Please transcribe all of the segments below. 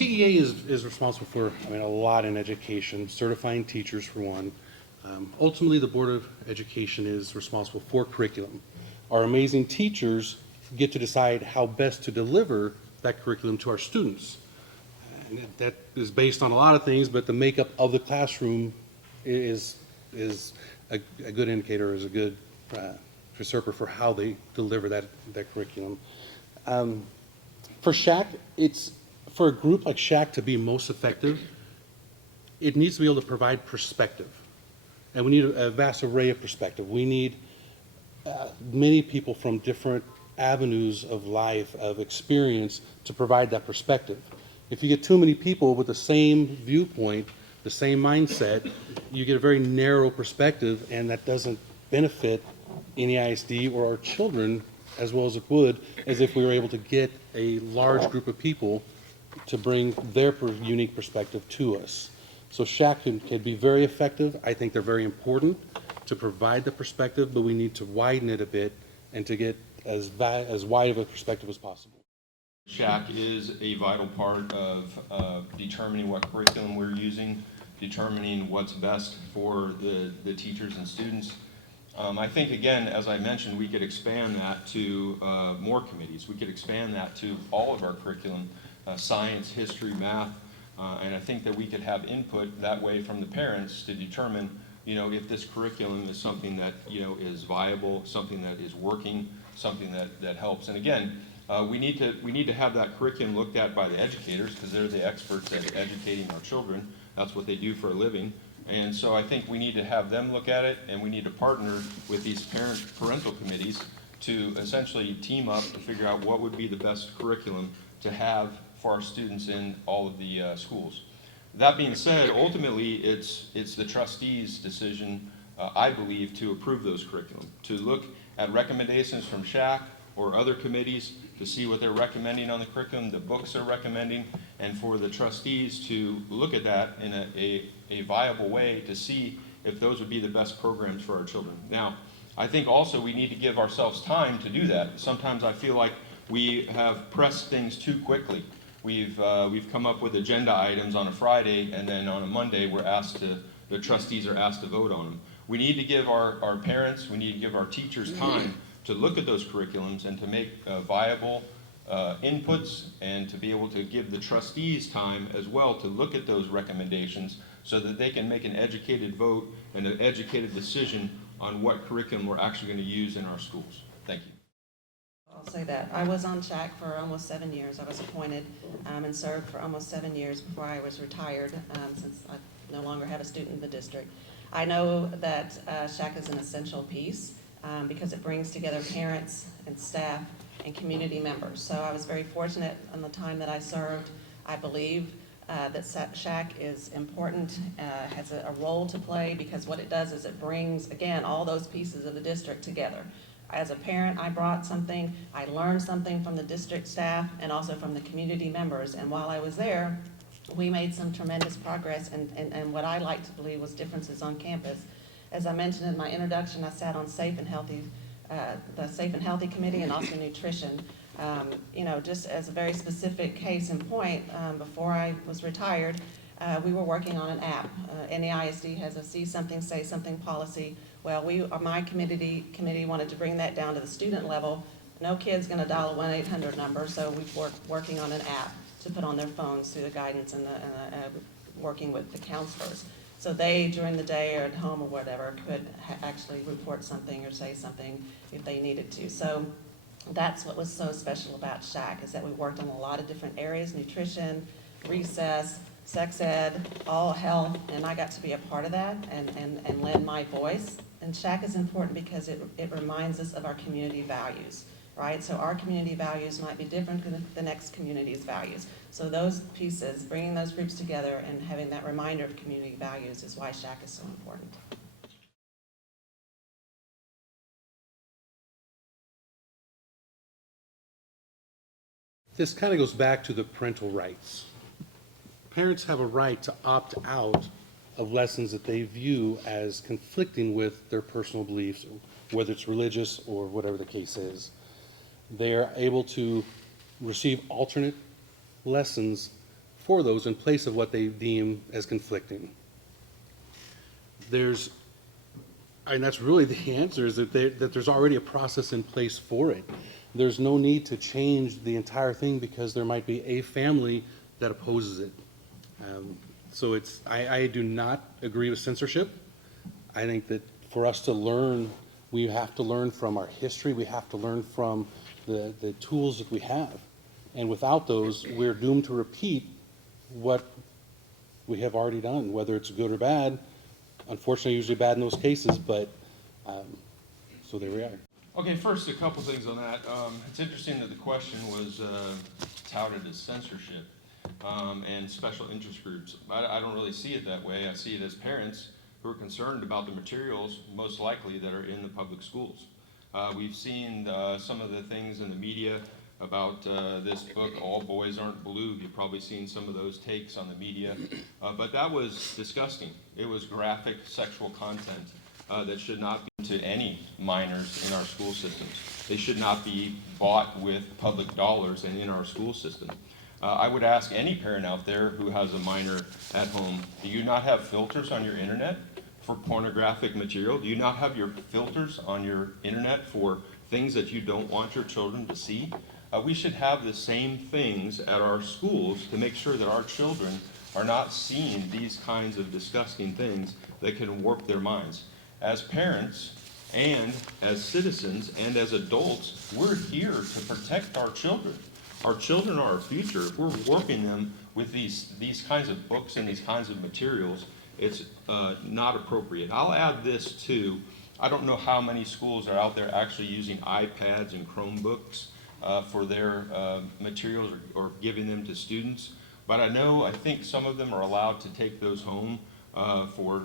TEA is responsible for, a lot in education, certifying teachers for one. Ultimately, the Board of Education is responsible for curriculum. Our amazing teachers get to decide how best to deliver that curriculum to our students. And that is based on a lot of things, but the makeup of the classroom is a good indicator, is a good usurper for how they deliver that curriculum. For SHAC, for a group like SHAC to be most effective, it needs to be able to provide perspective. And we need a vast array of perspective. We need many people from different avenues of life, of experience, to provide that perspective. If you get too many people with the same viewpoint, the same mindset, you get a very narrow perspective, and that doesn't benefit NEISD or our children as well as it would as if we were able to get a large group of people to bring their unique perspective to us. So SHAC can be very effective. I think they're very important to provide the perspective, but we need to widen it a bit and to get as wide of a perspective as possible. SHAC is a vital part of determining what curriculum we're using, determining what's best for the teachers and students. I think, again, as I mentioned, we could expand that to more committees. We could expand that to all of our curriculum, science, history, math, and I think that we could have input that way from the parents to determine, if this curriculum is something that, is viable, something that is working, something that helps. And again, we need to have that curriculum looked at by the educators, because they're the experts at educating our children. That's what they do for a living. And so I think we need to have them look at it, and we need to partner with these parental committees to essentially team up to figure out what would be the best curriculum to have for our students in all of the schools. That being said, ultimately it's the trustees' decision, I believe, to approve those curriculum, to look at recommendations from SHAC or other committees to see what they're recommending on the curriculum, the books they're recommending, and for the trustees to look at that in a viable way to see if those would be the best programs for our children. Now, I think also we need to give ourselves time to do that. Sometimes I feel like we have pressed things too quickly. We've come up with agenda items on a Friday, and then on a Monday the trustees are asked to vote on them. We need to give our parents, we need to give our teachers time to look at those curriculums and to make viable inputs, and to be able to give the trustees time as well to look at those recommendations so that they can make an educated vote and an educated decision on what curriculum we're actually going to use in our schools. Thank you. I'll say that. I was on SHAC for almost 7 years. I was appointed and served for almost 7 years before I was retired, since I no longer have a student in the district. I know that SHAC is an essential piece because it brings together parents and staff and community members. So I was very fortunate in the time that I served. I believe that SHAC is important, has a role to play, because what it does is it brings, again, all those pieces of the district together. As a parent, I brought something, I learned something from the district staff and also from the community members. And while I was there, we made some tremendous progress and what I like to believe was differences on campus. As I mentioned in my introduction, I sat on the Safe and Healthy Committee, and also nutrition. Just as a very specific case in point, before I was retired, we were working on an app. NEISD has a See Something, Say Something policy. Well, my committee wanted to bring that down to the student level. No kid's going to dial a 1-800 number, so we're working on an app to put on their phones through the guidance and working with the counselors. So they, during the day or at home or whatever, could actually report something or say something if they needed to. So that's what was so special about SHAC, is that we worked on a lot of different areas: nutrition, recess, sex ed, all health, and I got to be a part of that and lend my voice. And SHAC is important because it reminds us of our community values, right? So our community values might be different than the next community's values. So those pieces, bringing those groups together and having that reminder of community values, is why SHAC is so important. This kind of goes back to the parental rights. Parents have a right to opt out of lessons that they view as conflicting with their personal beliefs, whether it's religious or whatever the case is. They are able to receive alternate lessons for those in place of what they deem as conflicting. And that's really the answer, is that there's already a process in place for it. There's no need to change the entire thing because there might be a family that opposes it. So I do not agree with censorship. I think that for us to learn, we have to learn from our history. We have to learn from the tools that we have. And without those, we're doomed to repeat what we have already done, whether it's good or bad. Unfortunately, usually bad in those cases, but so there we are. Okay, first, a couple things on that. It's interesting that the question was touted as censorship and special interest groups. I don't really see it that way. I see it as parents who are concerned about the materials, most likely, that are in the public schools. We've seen some of the things in the media about this book, All Boys Aren't Blue. You've probably seen some of those takes on the media. But that was disgusting. It was graphic sexual content that should not be to any minors in our school systems. They should not be bought with public dollars and in our school system. I would ask any parent out there who has a minor at home, do you not have filters on your internet for pornographic material? Do you not have your filters on your internet for things that you don't want your children to see? We should have the same things at our schools to make sure that our children are not seeing these kinds of disgusting things that can warp their minds. As parents and as citizens and as adults, we're here to protect our children. Our children are our future. If we're warping them with these kinds of books and these kinds of materials, it's not appropriate. I'll add this too. I don't know how many schools are out there actually using iPads and Chromebooks for their materials or giving them to students. But I think some of them are allowed to take those home for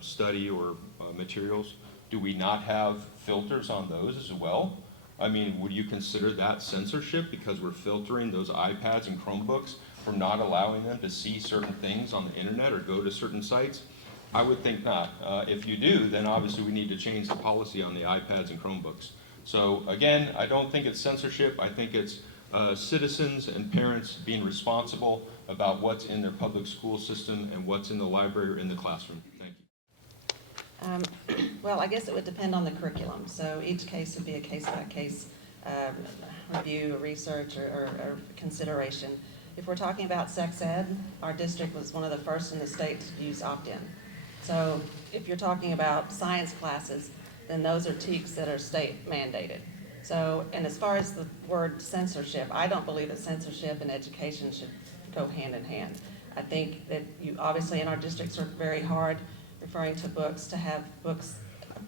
study or materials. Do we not have filters on those as well? I mean, would you consider that censorship because we're filtering those iPads and Chromebooks from not allowing them to see certain things on the internet or go to certain sites? I would think not. If you do, then obviously we need to change the policy on the iPads and Chromebooks. So again, I don't think it's censorship. I think it's citizens and parents being responsible about what's in their public school system and what's in the library or in the classroom. Thank you. Well, I guess it would depend on the curriculum. So each case would be a case-by-case review, or research, or consideration. If we're talking about sex ed, our district was one of the first in the state to use opt-in. So if you're talking about science classes, then those are TEKs that are state mandated. So, and as far as the word censorship, I don't believe that censorship and education should go hand in hand. I think that you obviously in our districts are very hard referring to books to have books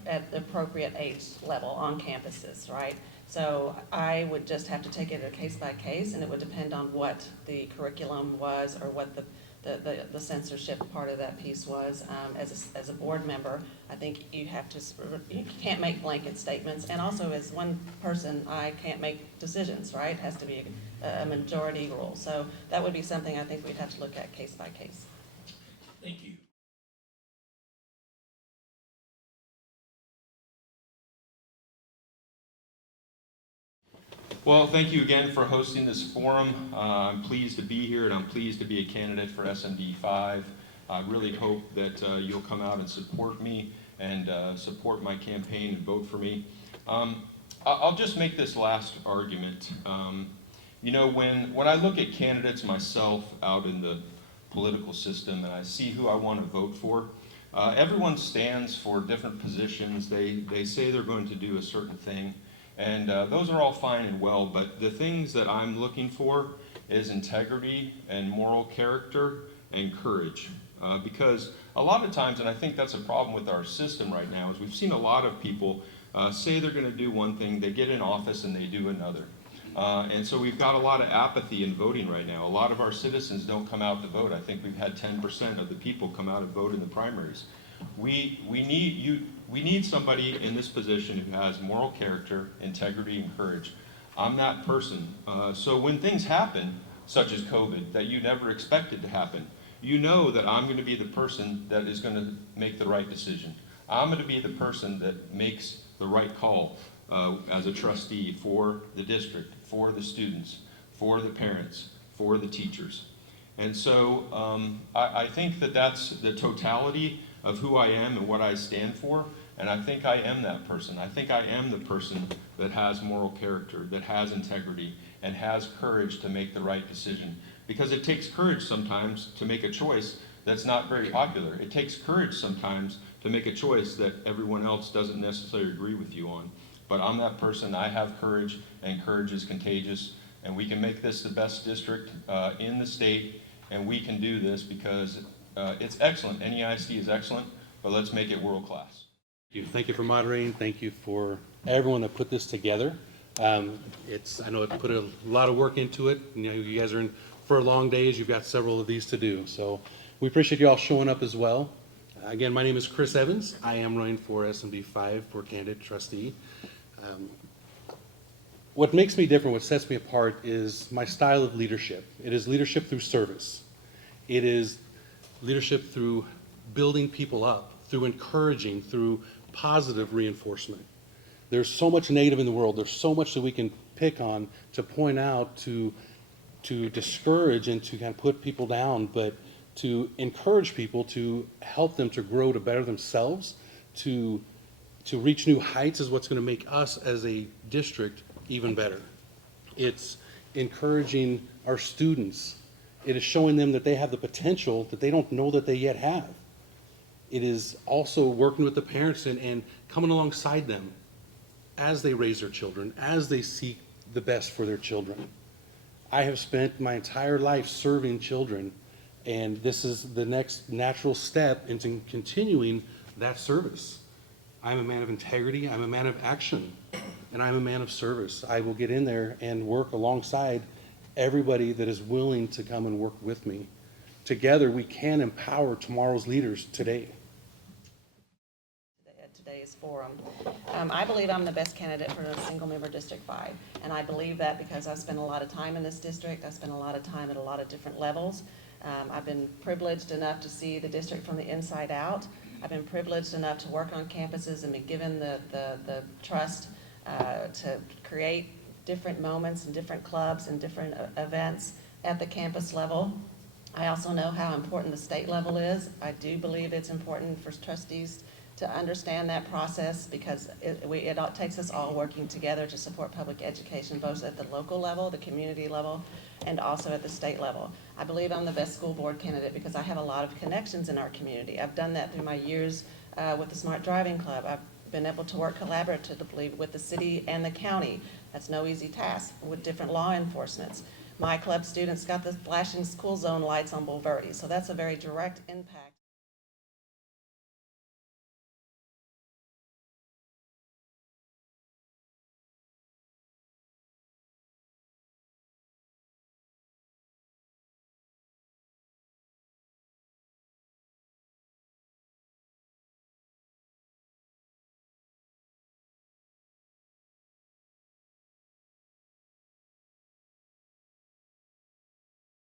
at the appropriate age level on campuses, right? So I would just have to take it a case by case, and it would depend on what the curriculum was or what the censorship part of that piece was. As a board member, I think you can't make blanket statements, and also as one person, I can't make decisions, right? It has to be a majority rule. So that would be something I think we'd have to look at case by case. Thank you. Well, thank you again for hosting this forum. I'm pleased to be here, and I'm pleased to be a candidate for SMD 5. I really hope that you'll come out and support me and support my campaign and vote for me. I'll just make this last argument. You know, when I look at candidates myself out in the political system and I see who I want to vote for, everyone stands for different positions. They say they're going to do a certain thing. And those are all fine and well, but the things that I'm looking for is integrity and moral character and courage. Because a lot of times, and I think that's a problem with our system right now, is we've seen a lot of people say they're going to do one thing, they get in office and they do another. And so we've got a lot of apathy in voting right now. A lot of our citizens don't come out to vote. I think we've had 10% of the people come out and vote in the primaries. We need somebody in this position who has moral character, integrity, and courage. I'm that person. So when things happen, such as COVID, that you never expected to happen, you know that I'm going to be the person that is going to make the right decision. I'm going to be the person that makes the right call as a trustee for the district, for the students, for the parents, for the teachers. And so I think that that's the totality of who I am and what I stand for. And I think I am that person. I think I am the person that has moral character, that has integrity, and has courage to make the right decision. Because it takes courage sometimes to make a choice that's not very popular. It takes courage sometimes to make a choice that everyone else doesn't necessarily agree with you on. But I'm that person. I have courage, and courage is contagious. And we can make this the best district in the state, and we can do this because it's excellent. NEISD is excellent, but let's make it world class. Thank you for moderating. Thank you for everyone that put this together. I know it put a lot of work into it. You know, you guys are in for long days. You've got several of these to do. So we appreciate you all showing up as well. Again, my name is Chris Evans. I am running for SMD 5 for candidate trustee. What makes me different, what sets me apart, is my style of leadership. It is leadership through service. It is leadership through building people up, through encouraging, through positive reinforcement. There's so much negative in the world. There's so much that we can pick on, to point out, to discourage, and to kind of put people down, but to encourage people, to help them to grow, to better themselves, to reach new heights is what's going to make us as a district even better. It's encouraging our students. It is showing them that they have the potential that they don't know that they yet have. It is also working with the parents and coming alongside them as they raise their children, as they seek the best for their children. I have spent my entire life serving children, and this is the next natural step into continuing that service. I'm a man of integrity, I'm a man of action, and I'm a man of service. I will get in there and work alongside everybody that is willing to come and work with me. Together, we can empower tomorrow's leaders today. Today's forum. I believe I'm the best candidate for a single-member District 5, and I believe that because I've spent a lot of time in this district. I've spent a lot of time at a lot of different levels. I've been privileged enough to see the district from the inside out. I've been privileged enough to work on campuses and been given the trust to create different moments and different clubs and different events at the campus level. I also know how important the state level is. I do believe it's important for trustees to understand that process, because it takes us all working together to support public education, both at the local level, the community level, and also at the state level. I believe I'm the best school board candidate because I have a lot of connections in our community. I've done that through my years with the Smart Driving Club. I've been able to work collaboratively with the city and the county. That's no easy task, with different law enforcements. My club students got the flashing school zone lights on Bulverde, so that's a very direct impact.